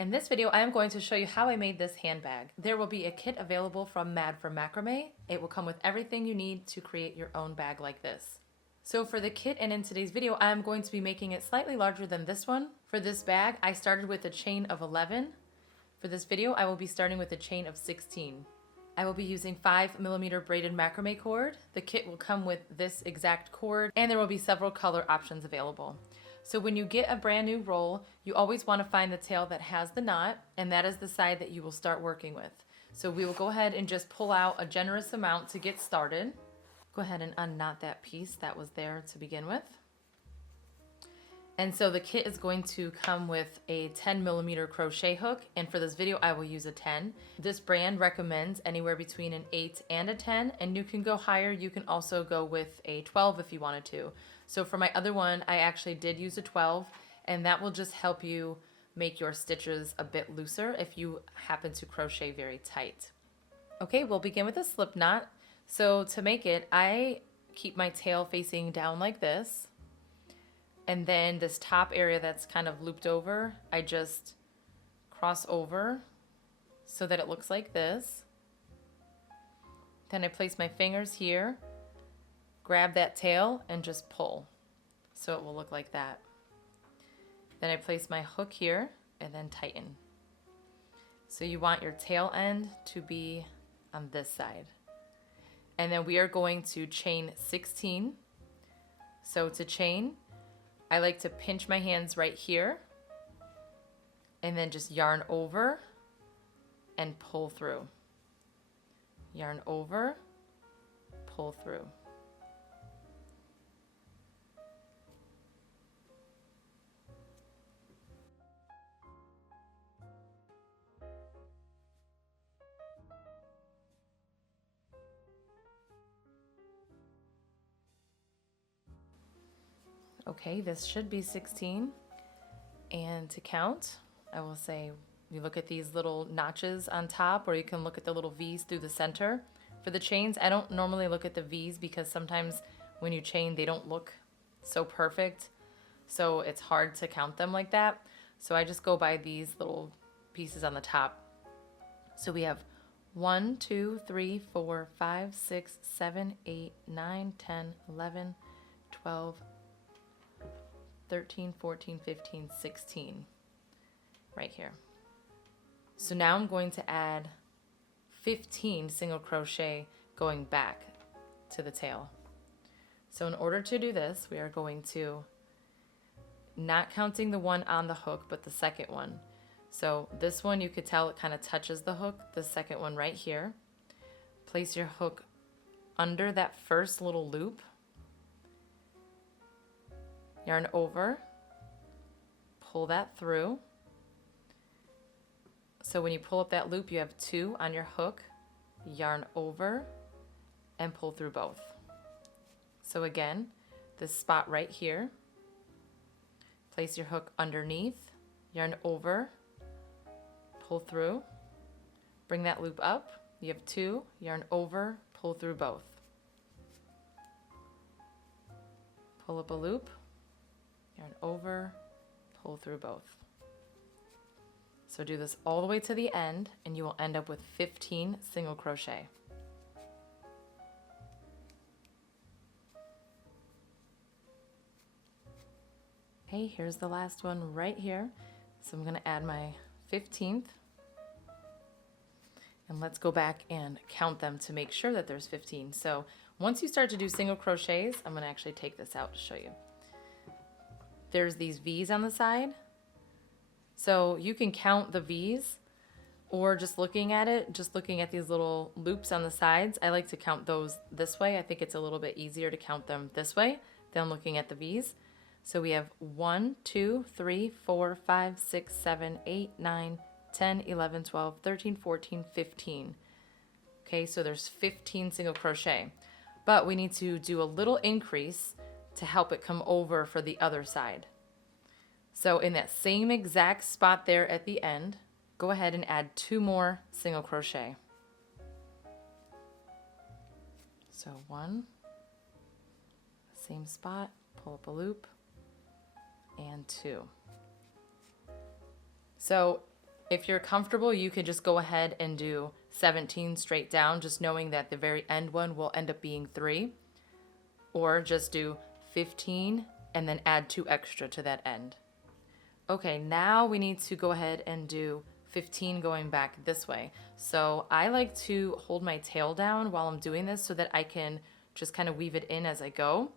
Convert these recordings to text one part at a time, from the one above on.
In this video, I am going to show you how I made this handbag. There will be a kit available from Mad for Macrame. It will come with everything you need to create your own bag like this. So for the kit and in today's video, I am going to be making it slightly larger than this one. For this bag, I started with a chain of 11. For this video, I will be starting with a chain of 16. I will be using 5mm braided macrame cord. The kit will come with this exact cord, and there will be several color options available. So when you get a brand new roll, you always want to find the tail that has the knot, and that is the side that you will start working with. So we will go ahead and just pull out a generous amount to get started. Go ahead and unknot that piece that was there to begin with. And so the kit is going to come with a 10mm crochet hook, and for this video I will use a 10. This brand recommends anywhere between an 8 and a 10, and you can go higher. You can also go with a 12 if you wanted to. So for my other one, I actually did use a 12, and that will just help you make your stitches a bit looser if you happen to crochet very tight. Okay, we'll begin with a slip knot. So to make it, I keep my tail facing down like this. And then this top area that's kind of looped over, I just cross over so that it looks like this. Then I place my fingers here, grab that tail, and just pull. So it will look like that. Then I place my hook here and then tighten. So you want your tail end to be on this side. And then we are going to chain 16. So to chain, I like to pinch my hands right here and then just yarn over and pull through. Yarn over, pull through. Okay, this should be 16. And to count, I will say you look at these little notches on top, or you can look at the little V's through the center. For the chains, I don't normally look at the V's because sometimes when you chain, they don't look so perfect. So it's hard to count them like that. So I just go by these little pieces on the top. So we have 1, 2, 3, 4, 5, 6, 7, 8, 9, 10, 11, 12, 13, 14, 15, 16 right here. So now I'm going to add 15 single crochet going back to the tail. So in order to do this, we are going to, not counting the one on the hook, but the second one. So this one, you could tell it kind of touches the hook. The second one right here. Place your hook under that first little loop. Yarn over, pull that through. So when you pull up that loop, you have 2 on your hook, yarn over, and pull through both. So again, this spot right here, place your hook underneath, yarn over, pull through, bring that loop up, you have 2, yarn over, pull through both. Pull up a loop, yarn over, pull through both. So do this all the way to the end, and you will end up with 15 single crochet. Okay, here's the last one right here. So I'm going to add my 15th. And let's go back and count them to make sure that there's 15. So once you start to do single crochets, I'm going to actually take this out to show you. There's these V's on the side. So you can count the V's, or just looking at it, just looking at these little loops on the sides. I like to count those this way. I think it's a little bit easier to count them this way than looking at the V's. So we have 1, 2, 3, 4, 5, 6, 7, 8, 9, 10, 11, 12, 13, 14, 15. Okay, so there's 15 single crochet. But we need to do a little increase to help it come over for the other side. So in that same exact spot there at the end, go ahead and add 2 more single crochet. So 1, same spot, pull up a loop, and 2. So If you're comfortable, you could just go ahead and do 17 straight down, just knowing that the very end one will end up being 3. Or just do 15 and then add 2 extra to that end. Okay, now we need to go ahead and do 15 going back this way. So I like to hold my tail down while I'm doing this so that I can just kind of weave it in as I go.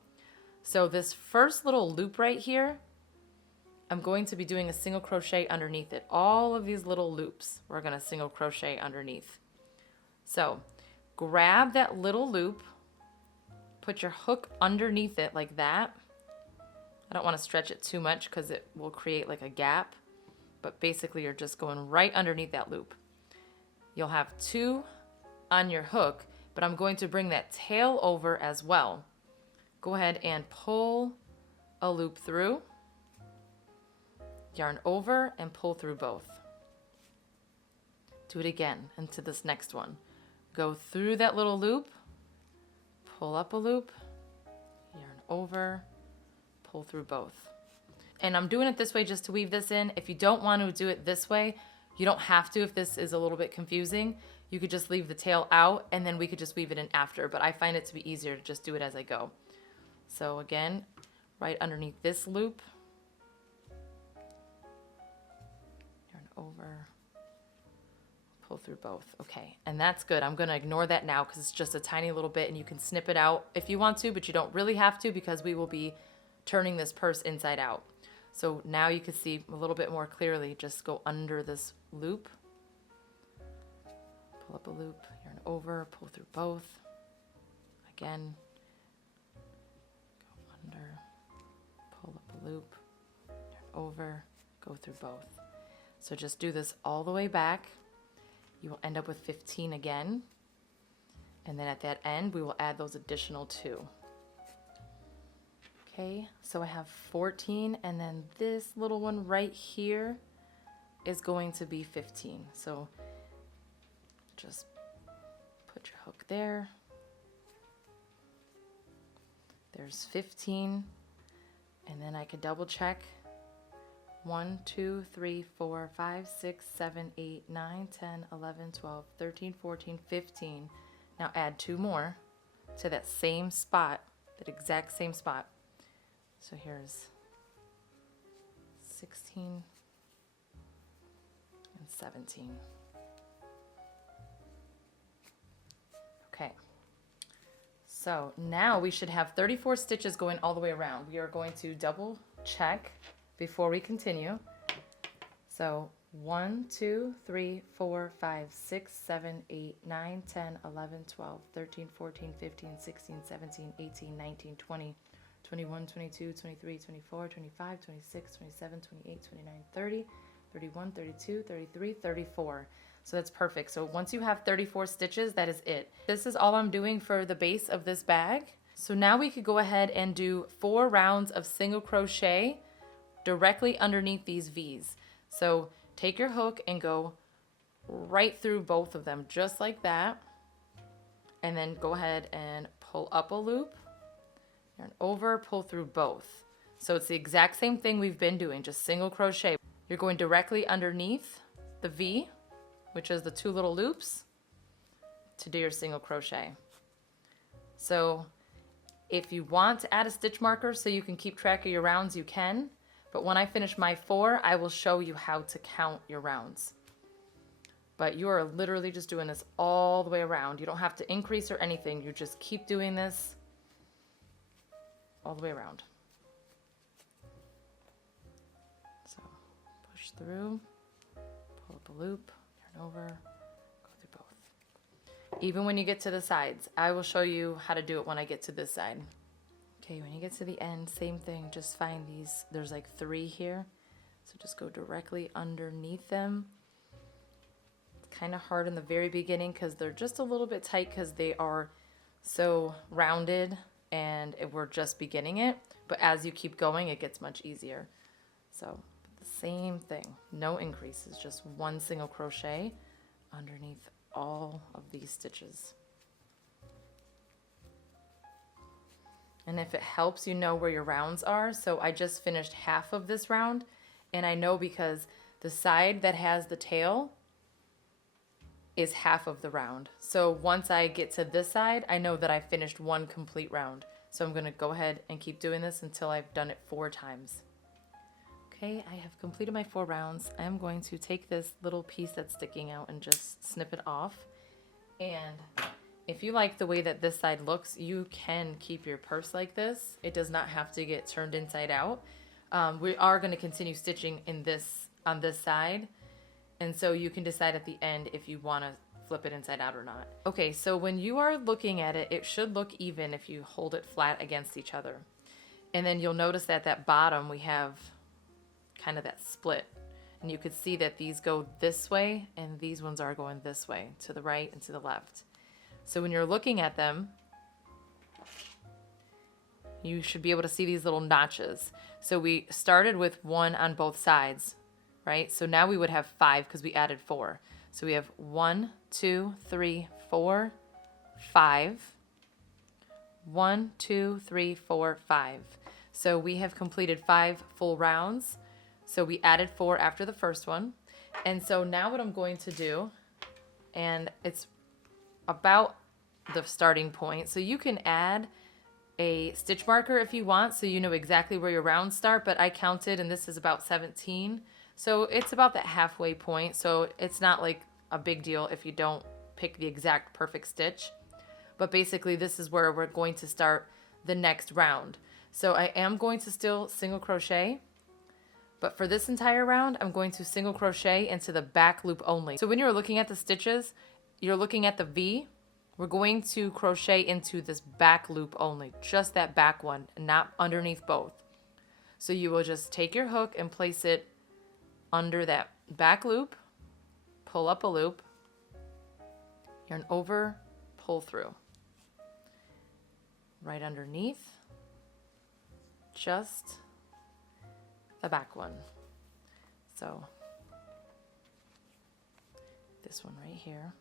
So this first little loop right here, I'm going to be doing a single crochet underneath it. All of these little loops, we're going to single crochet underneath. So grab that little loop, put your hook underneath it like that. I don't want to stretch it too much because it will create like a gap, but basically you're just going right underneath that loop. You'll have 2 on your hook, but I'm going to bring that tail over as well. Go ahead and pull a loop through, yarn over and pull through both. Do it again into this next one. Go through that little loop, pull up a loop, yarn over, pull through both. And I'm doing it this way just to weave this in. If you don't want to do it this way, you don't have to. If this is a little bit confusing, you could just leave the tail out and then we could just weave it in after, but I find it to be easier to just do it as I go. So again, right underneath this loop, yarn over, pull through both. Okay, and that's good. I'm going to ignore that now because it's just a tiny little bit and you can snip it out if you want to, but you don't really have to because we will be turning this purse inside out. So now you can see a little bit more clearly. Just go under this loop, pull up a loop, yarn over, pull through both. Again, go under, pull up a loop, yarn over, go through both. So just do this all the way back. You will end up with 15 again. And then at that end, we will add those additional 2. Okay, so I have 14, and then this little one right here is going to be 15. So just put your hook there. There's 15, and then I could double check. 1, 2, 3, 4, 5, 6, 7, 8, 9, 10, 11, 12, 13, 14, 15. Now add 2 more to that same spot, that exact same spot. So here's 16 and 17. Okay, so now we should have 34 stitches going all the way around. We are going to double check before we continue. So 1, 2, 3, 4, 5, 6, 7, 8, 9, 10, 11, 12, 13, 14, 15, 16, 17, 18, 19, 20, 21, 22, 23, 24, 25, 26, 27, 28, 29, 30, 31, 32, 33, 34. So that's perfect. So once you have 34 stitches, that is it. This is all I'm doing for the base of this bag. So now we could go ahead and do 4 rounds of single crochet directly underneath these V's. So take your hook and go right through both of them, just like that. And then go ahead and pull up a loop, yarn over, pull through both. So it's the exact same thing we've been doing, just single crochet. You're going directly underneath the V, which is the 2 little loops, to do your single crochet. So if you want to add a stitch marker so you can keep track of your rounds, you can. But when I finish my 4, I will show you how to count your rounds. But you are literally just doing this all the way around. You don't have to increase or anything. You just keep doing this all the way around. So push through, pull up a loop, yarn over, go through both. Even when you get to the sides, I will show you how to do it when I get to this side. Okay, when you get to the end, same thing, just find these, there's like 3 here. So just go directly underneath them. It's kind of hard in the very beginning because they're just a little bit tight because they are so rounded and we're just beginning it. But as you keep going, it gets much easier. So the same thing, no increases, just 1 single crochet underneath all of these stitches. And if it helps, you know where your rounds are. So I just finished half of this round, and I know because The side that has the tail is half of the round. So once I get to this side, I know that I finished one complete round. So I'm gonna go ahead and keep doing this until I've done it 4 times. Okay, I have completed my 4 rounds. I'm going to take this little piece that's sticking out and just snip it off. And if you like the way that this side looks, you can keep your purse like this. It does not have to get turned inside out. We are going to continue stitching on this side. And so you can decide at the end if you want to flip it inside out or not. Okay, so when you are looking at it, it should look even if you hold it flat against each other. And then you'll notice that at bottom we have kind of that split. And you could see that these go this way and these ones are going this way, to the right and to the left. So when you're looking at them, you should be able to see these little notches. So we started with 1 on both sides, right? So now we would have 5 because we added 4. So we have 1, 2, 3, 4, 5. 1, 2, 3, 4, 5. So we have completed 5 full rounds. So we added 4 after the first one. And so now what I'm going to do, and it's about the starting point. So you can add a stitch marker if you want, so you know exactly where your rounds start, but I counted and this is about 17. So it's about that halfway point. So it's not like a big deal if you don't pick the exact perfect stitch. But basically this is where we're going to start the next round. So I am going to still single crochet, but for this entire round, I'm going to single crochet into the back loop only. So when you're looking at the stitches, you're looking at the V. We're going to crochet into this back loop only, just that back one, and not underneath both. So you will just take your hook and place it under that back loop, pull up a loop, yarn over, pull through. Right underneath, just the back one. So this one right here.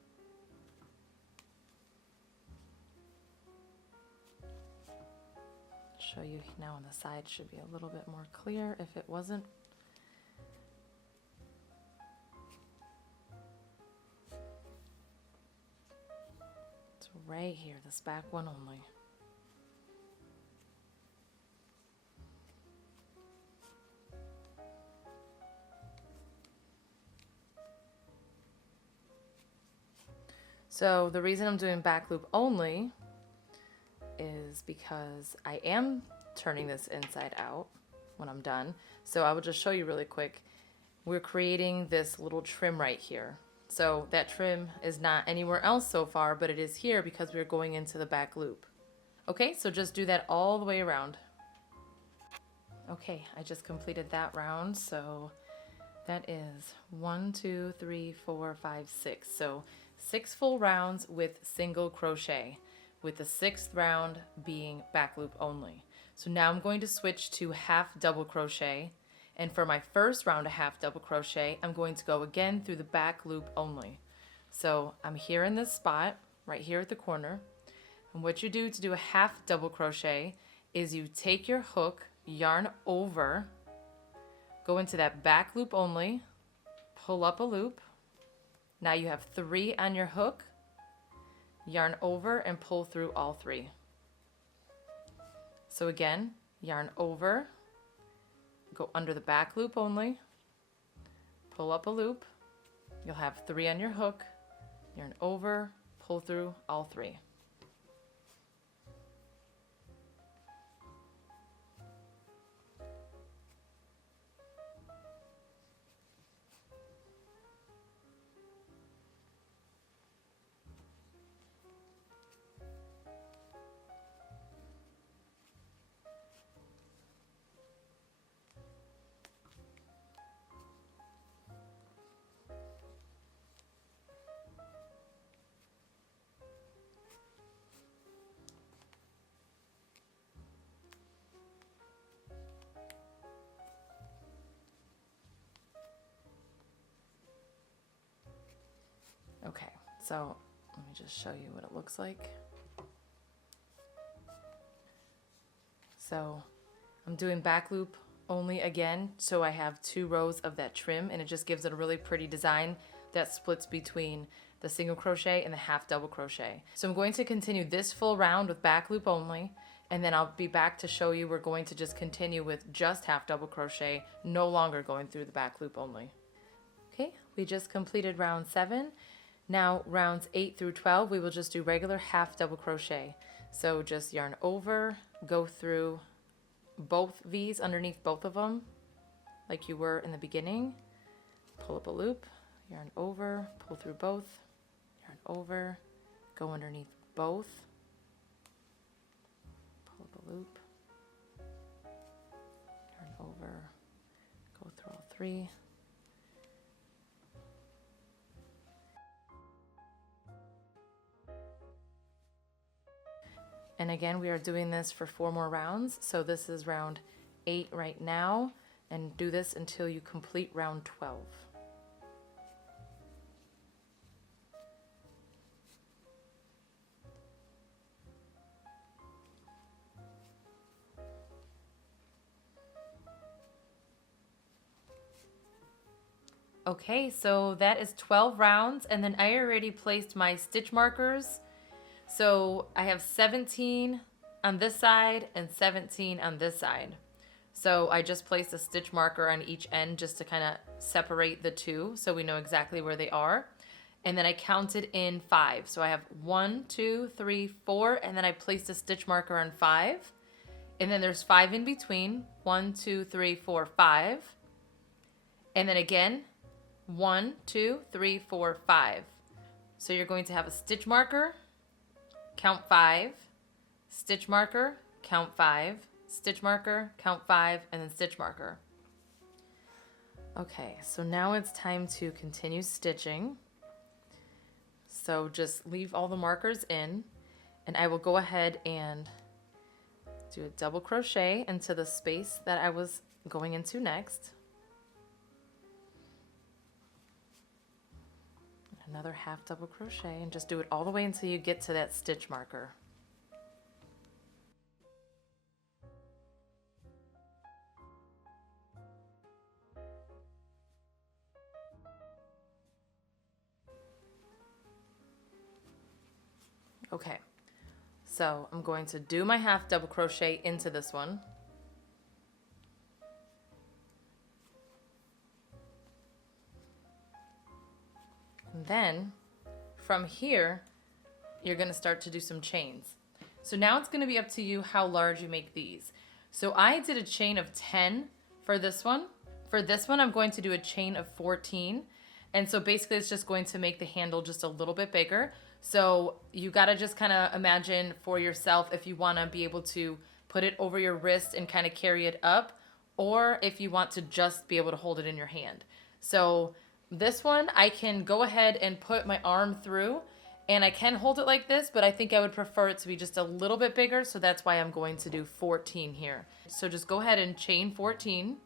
Show you now on the side, should be a little bit more clear if it wasn't. So right here, this back one only. So the reason I'm doing back loop only is because I am turning this inside out when I'm done. So I will just show you really quick. We're creating this little trim right here. So that trim is not anywhere else so far, but it is here because we're going into the back loop. Okay, so just do that all the way around. Okay, I just completed that round. So that is 1, 2, 3, 4, 5, 6. So 6 full rounds with single crochet, with the 6th round being back loop only. So now I'm going to switch to half double crochet, and for my first round of half double crochet, I'm going to go again through the back loop only. So I'm here in this spot, right here at the corner, and what you do to do a half double crochet is you take your hook, yarn over, go into that back loop only, pull up a loop. Now you have 3 on your hook, yarn over and pull through all 3. So again, yarn over, go under the back loop only, pull up a loop, you'll have 3 on your hook, yarn over, pull through all 3. Okay, so let me just show you what it looks like. So I'm doing back loop only again, so I have 2 rows of that trim, and it just gives it a really pretty design that splits between the single crochet and the half double crochet. So I'm going to continue this full round with back loop only, and then I'll be back to show you we're going to just continue with just half double crochet, no longer going through the back loop only. Okay, we just completed round 7. Now rounds 8 through 12, we will just do regular half double crochet. So just yarn over, go through both V's underneath both of them, like you were in the beginning. Pull up a loop, yarn over, pull through both, yarn over, go underneath both, pull up a loop, yarn over, go through all 3. And again, we are doing this for 4 more rounds. So this is round 8 right now, and do this until you complete round 12. Okay, so that is 12 rounds, and then I already placed my stitch markers. So I have 17 on this side and 17 on this side. So I just placed a stitch marker on each end just to kind of separate the two so we know exactly where they are. And then I counted in 5. So I have 1, 2, 3, 4, and then I placed a stitch marker on 5. And then there's 5 in between. 1, 2, 3, 4, 5. And then again, 1, 2, 3, 4, 5. So you're going to have a stitch marker, count 5, stitch marker, count 5, stitch marker, count 5, and then stitch marker. Okay, so now it's time to continue stitching. So just leave all the markers in, and I will go ahead and do a double crochet into the space that I was going into next. Another half double crochet, and just do it all the way until you get to that stitch marker. Okay, so I'm going to do my half double crochet into this one. And then from here, you're going to start to do some chains. So now it's going to be up to you how large you make these. So I did a chain of 10 for this one. For this one, I'm going to do a chain of 14. And so basically it's just going to make the handle just a little bit bigger. So you got to just kind of imagine for yourself if you want to be able to put it over your wrist and kind of carry it up, or if you want to just be able to hold it in your hand. So this one, I can go ahead and put my arm through, and I can hold it like this, but I think I would prefer it to be just a little bit bigger, so that's why I'm going to do 14 here. So just go ahead and chain 14.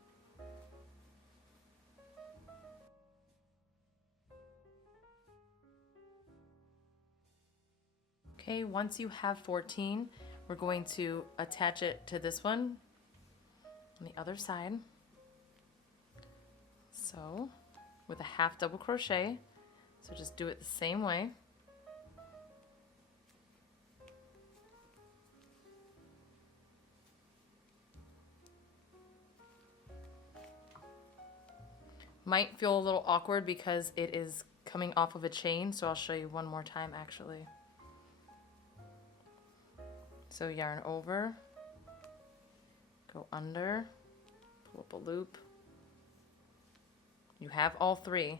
Okay, once you have 14, we're going to attach it to this one on the other side. So with a half double crochet, so just do it the same way. Might feel a little awkward because it is coming off of a chain, so I'll show you one more time actually. So yarn over, go under, pull up a loop. You have all 3.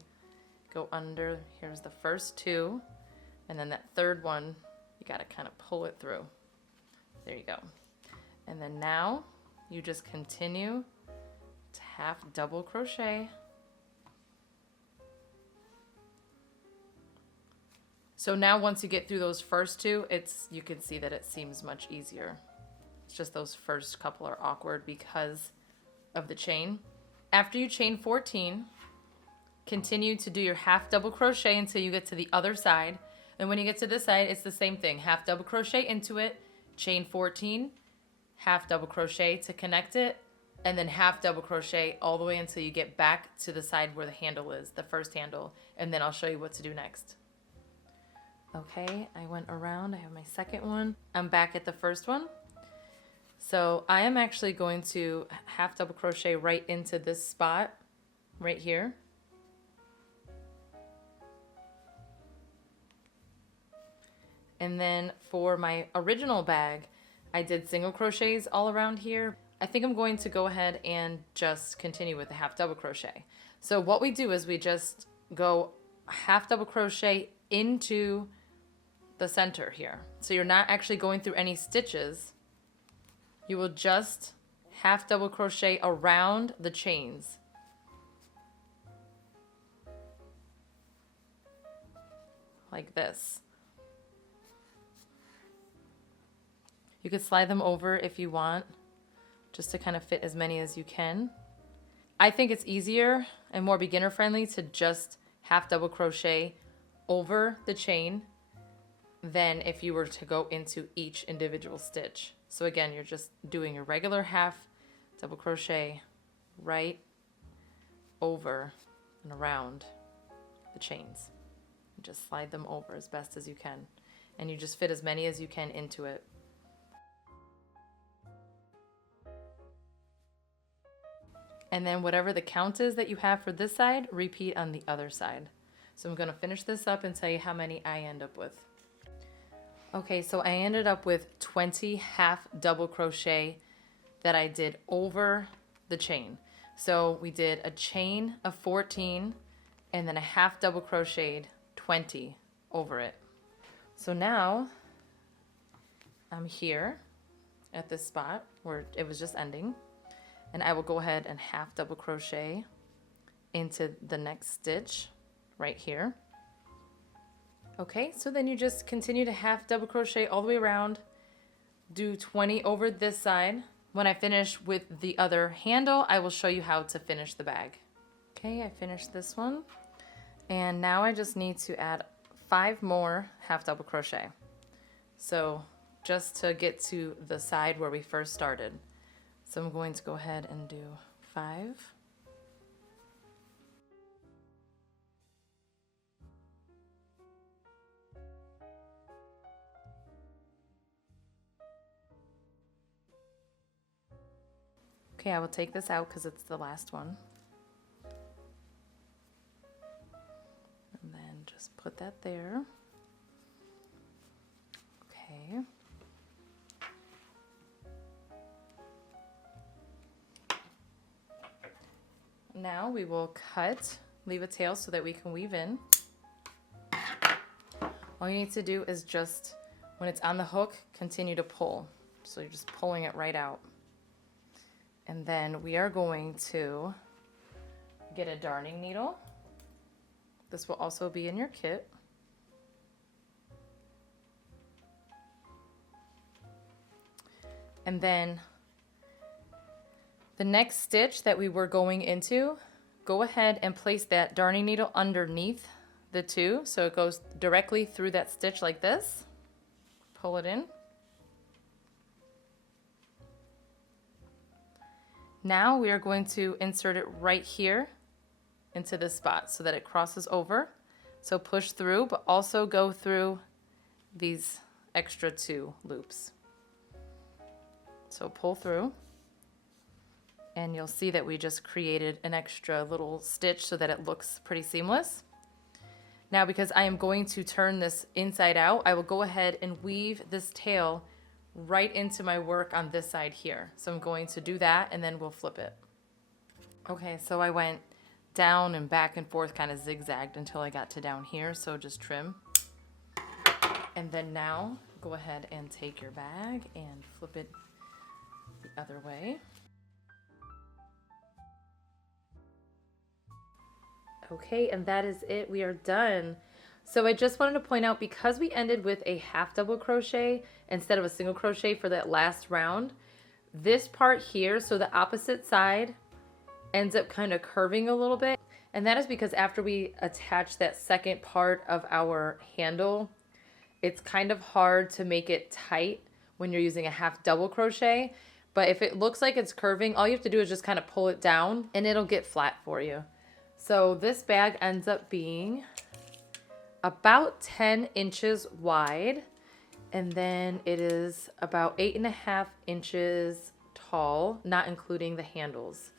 Go under, here's the first 2, and then that third one, you gotta kind of pull it through. There you go. And then now you just continue to half double crochet. So now once you get through those first 2, you can see that it seems much easier. It's just those first couple are awkward because of the chain. After you chain 14, continue to do your half double crochet until you get to the other side. And when you get to this side, it's the same thing. Half double crochet into it, chain 14, half double crochet to connect it, and then half double crochet all the way until you get back to the side where the handle is, the first handle, and then I'll show you what to do next. Okay, I went around, I have my second one. I'm back at the first one. So I am actually going to half double crochet right into this spot right here. And then for my original bag, I did single crochets all around here. I think I'm going to go ahead and just continue with the half double crochet. So what we do is we just go half double crochet into the center here. So you're not actually going through any stitches. You will just half double crochet around the chains. Like this. You could slide them over if you want, just to kind of fit as many as you can. I think it's easier and more beginner friendly to just half double crochet over the chain than if you were to go into each individual stitch. So again, you're just doing a regular half double crochet right over and around the chains. Just slide them over as best as you can, and you just fit as many as you can into it. And then whatever the count is that you have for this side, repeat on the other side. So I'm going to finish this up and tell you how many I end up with. Okay, so I ended up with 20 half double crochet that I did over the chain. So we did a chain of 14 and then a half double crocheted 20 over it. So now I'm here at this spot where it was just ending. And I will go ahead and half double crochet into the next stitch right here. Okay, so then you just continue to half double crochet all the way around, do 20 over this side. When I finish with the other handle, I will show you how to finish the bag. Okay, I finished this one. And now I just need to add 5 more half double crochet. So just to get to the side where we first started. So I'm going to go ahead and do 5. Okay, I will take this out because it's the last one. And then just put that there. Okay. Now we will cut, leave a tail so that we can weave in. All you need to do is just, when it's on the hook, continue to pull. So you're just pulling it right out. And then we are going to get a darning needle. This will also be in your kit. And then the next stitch that we were going into, go ahead and place that darning needle underneath the 2 so it goes directly through that stitch like this. Pull it in. Now we are going to insert it right here into this spot so that it crosses over. So push through, but also go through these extra 2 loops. So pull through. And you'll see that we just created an extra little stitch so that it looks pretty seamless. Now, because I am going to turn this inside out, I will go ahead and weave this tail right into my work on this side here. So I'm going to do that and then we'll flip it. Okay, so I went down and back and forth, kind of zigzagged until I got to down here. So just trim. And then now go ahead and take your bag and flip it the other way. Okay, and that is it. We are done. So I just wanted to point out, because we ended with a half double crochet instead of a single crochet for that last round, this part here, so the opposite side, ends up kind of curving a little bit. And that is because after we attach that second part of our handle, it's kind of hard to make it tight when you're using a half double crochet. But if it looks like it's curving, all you have to do is just kind of pull it down and it'll get flat for you. So this bag ends up being about 10 inches wide, and then it is about 8.5 inches tall, not including the handles.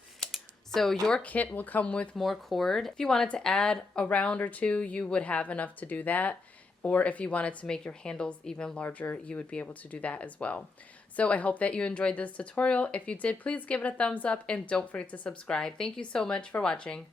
So your kit will come with more cord. If you wanted to add a round or two, you would have enough to do that. Or if you wanted to make your handles even larger, you would be able to do that as well. So I hope that you enjoyed this tutorial. If you did, please give it a thumbs up and don't forget to subscribe. Thank you so much for watching.